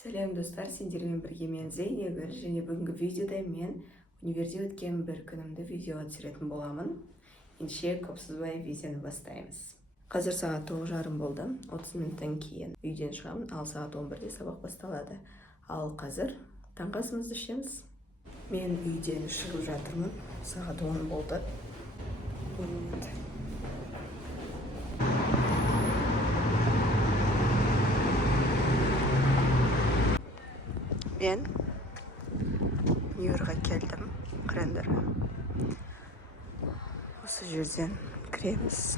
Сәлем достар, сендермен бірге мен Зейнегүл, және бүгінгі видеода мен универде өткен бір күнімді видеоға түсіретін боламын. Ендеше көп созбай видеоны бастаймыз. Қазір сағат 9:30 болды. 30 минуттан кейін үйден шығамын, ал сағат 11-де сабақ басталады. Ал қазір таңғы асымызды ішеміз. Мен үйден шығып жатырмын. Сағат 10 болды. Мен Нью-Йоркқа келдім, қараңдар. Осы жерден кіреміз.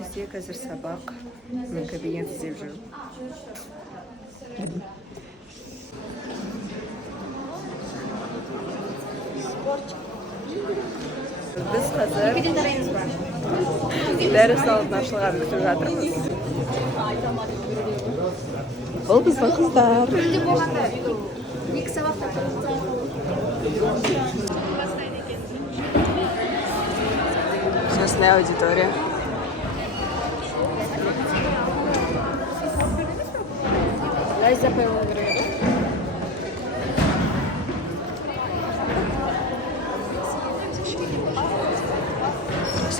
Бізде қазір сабақ, мен кабинет іздеп жүрмін. Біз қазір дәріс алдын ашылғанын күтіп жатырмыз. Бұл біздің қыздар. Частная аудитория.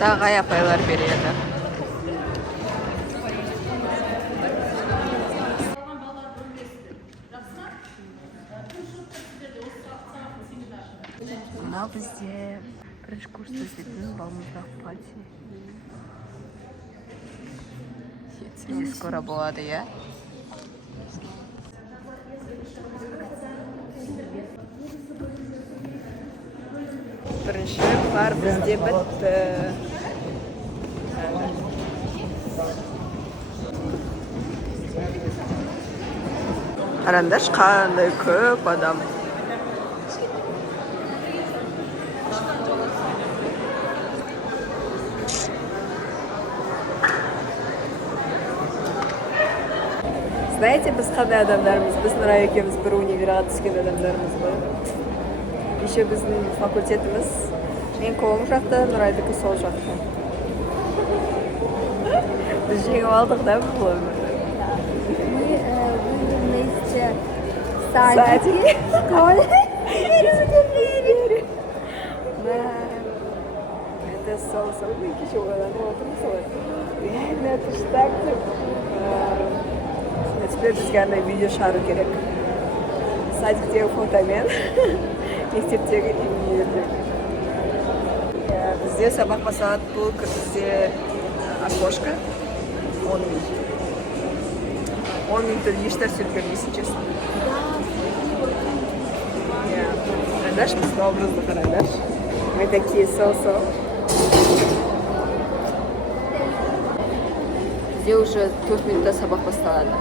Сағай апайлар береді. Мынау бізде бірінші курста өтетін балмұздақ платье. Бізде скоро болады, я? Бірінші пар бізде бітті. Қараңдаршы, қандай көп адам. Знаете, біз қандай адамдармыз? Біз Нұрай екеуміз бір универға түскен адамдармыз ғой. Еще біздің факультетіміз. Мен қолым жақта, Нұрайдікі сол жақта. Біз жеңіп алдық, да, бұл өмірді? Мы вместе в садике, в школе. Это сол кеше ойланып отырмыз ғой. Реально, это ж так деп. Теперь бізге арнайы видео шығару керек. Садиктегі фотомен, мектептегі универдегі. Бізде сабақ басталады, бұл бізде окошко. 10 минут. 10 минутта еш нәрсе үлгермейсің, честно. Қараңдаршы, біздің образды қараңдаршы. Мы такие со-со. Бізде уже 4 минутта сабақ басталады.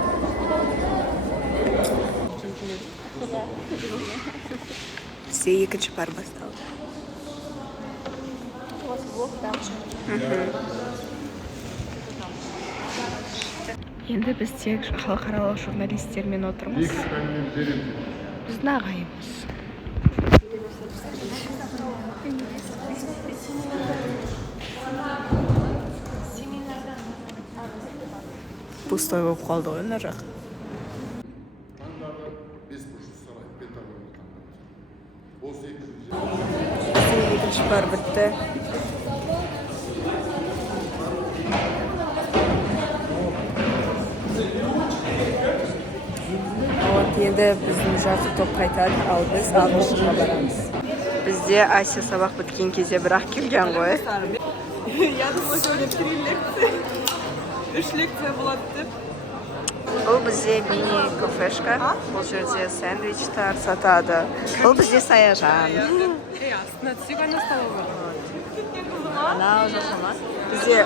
Бізде екінші пар басталды. У вас блок там же. Енді біз тек халықаралық журналистермен отырмыз. Біздің ағайымыз. Пустой болып қалды ғой, мына жақ. Екінші пар бітті. Енді біздің жарты топ қайтады, ал біз ағылшынға барамыз. Бізде Ася сабақ біткен кезде бірақ келген ғой. Я думала, сегодня 3 лекции. 3 лекции болады деп. Бұл бізде мини-кафешка. Бұл жерде сэндвичтар сатады. Бұл бізде саяжан. Астына түсек ана столовый. Ана уже сама. Бізде...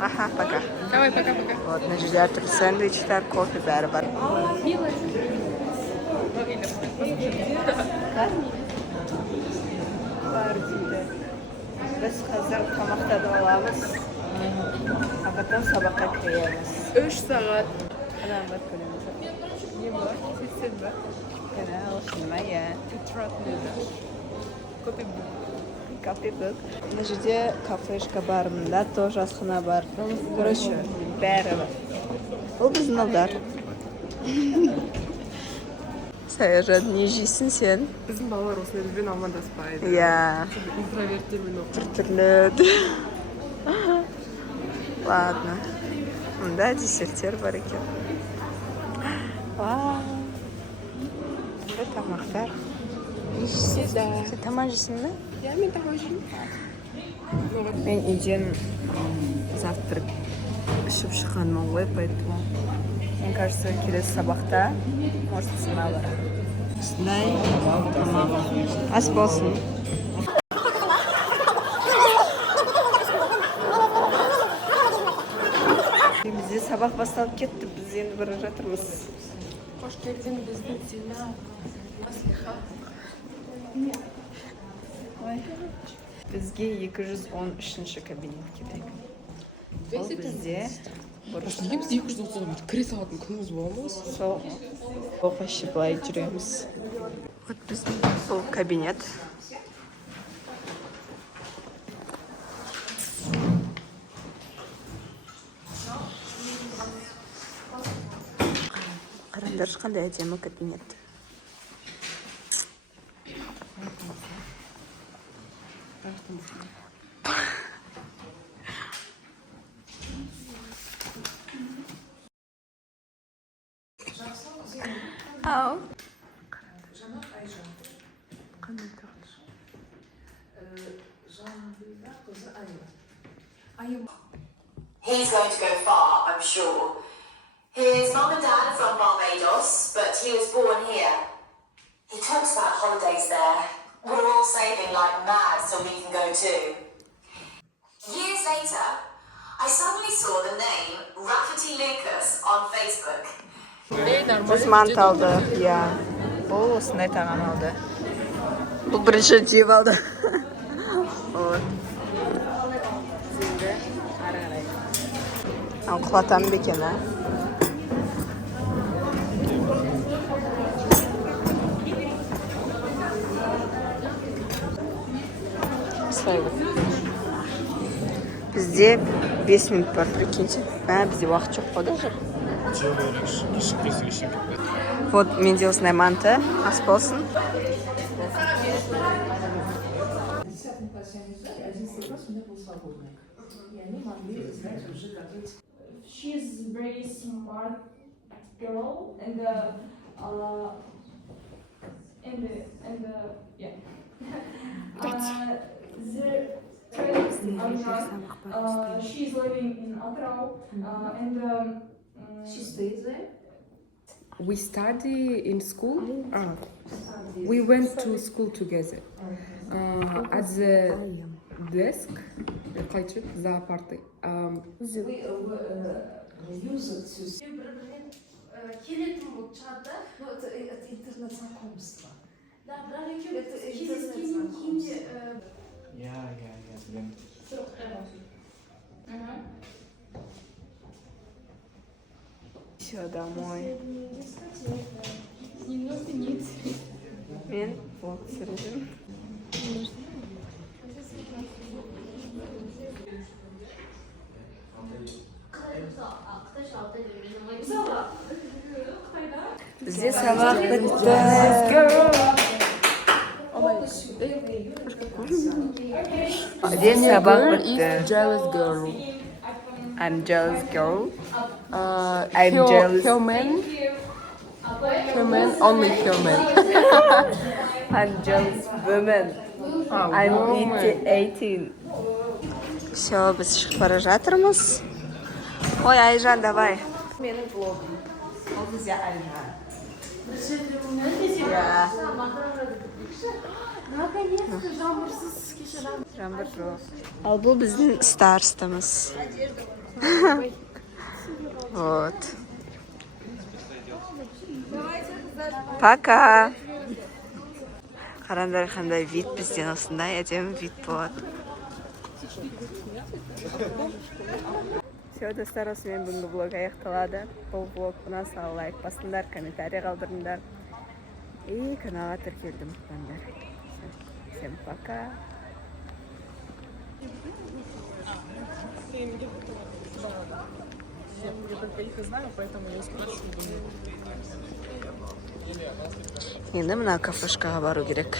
Аха, пока. Давай, пока-пока. Вот, мына жерде әртүрлі сэндвичтар, кофе бәрі бар. Бар дейді. Біз қазір тамақтанып аламыз. А потом сабаққа кіреміз. 3 сағат. Қадан бар көреміз. Не бар? Сексен бар. Кәне, осыны ма, иә. Тетрат неді. Копибук. Кафе-бук. Мына жерде кафешка бар, мында тоже асхана бар. Короче, бәрі бар. Бұл біздің алдар. Саяжан, не жейсің сен? Біздің балалар осылай бізбен амандаспайды. Иә. Интроверттермен оқиды. Түрлі. Ладно. Мында десерттер бар екен. Вау. Мында тамақтар. Сен тамақ жейсің бе? Я мен тамақ жеймін. Мен үйден завтрак ішіп шыққанмын ғой, поэтому мне кажется, келесі сабақта может сына бар. Осындай тамақ. Ас болсын. Бізде сабақ басталып кетті, біз енді бара жатырмыз. Қош келдің біздің сена. Маслиха. Бізге 213-ші кабинет керек. Ол бізде бұрыш. Неге біз 230-ға кіре салатын күніміз бола ма? Сол оқашы былай жүреміз. Вот біздің бұл кабинет. Қараңдаршы қандай әдемі кабинет. Ау. Қандай тұрғыш? He's going to go far, I'm sure. His mum and dad are from Barbados, but he was born here. He talks about holidays there. We're all saving like mad so we can go too. Years later, I suddenly saw the name Rafferty Lucas on Facebook. Біз мант алды, иә. Бұл осындай тағам алды. Бұл бірінші жеп алды. Енді ары-қарай. Ал құлатам бекен, а? Бізде 5 минут бар, прикиньте. Бізде уақыт жоқ қой даже. Вот менде осындай манты, ас болсын. She's very smart girl and yeah. The parents are she's living in Atrau and she stays there. We study in school. We went to school together. At the desk, за партой. Келетін болып шығады. Это интернет-знакомство. Да, бірақ екеуі кездескеннен кейін де Я білемін. Все, домой. немного нет. Мен ол түсірдім. Бізде сабақ бітті. Бізде сабақ бітті. Jealous girl. I'm jealous girl. I'm jealous. Human. Only human. I'm jealous woman. I'm 18. Все, біз шығып бара жатырмыз. Ой, Айжан, давай. Менің влогым. нельзя альма. Наконец-то жаңбырсыз кеше Жаңбыр жоқ. Ал бұл біздің старостамыз. Вот. Пока. Қараңдар қандай вид бізден осындай әдемі вид болады. Все, достар, осымен бүгінгі блог аяқталады. Бұл блог ұнаса лайк басыңдар, комментарий қалдырыңдар. И каналға тіркелді ұмытпаңдар. Всем пока. Я только их и знаю, поэтому я спрашиваю. Енді мына кафешкаға бару керек.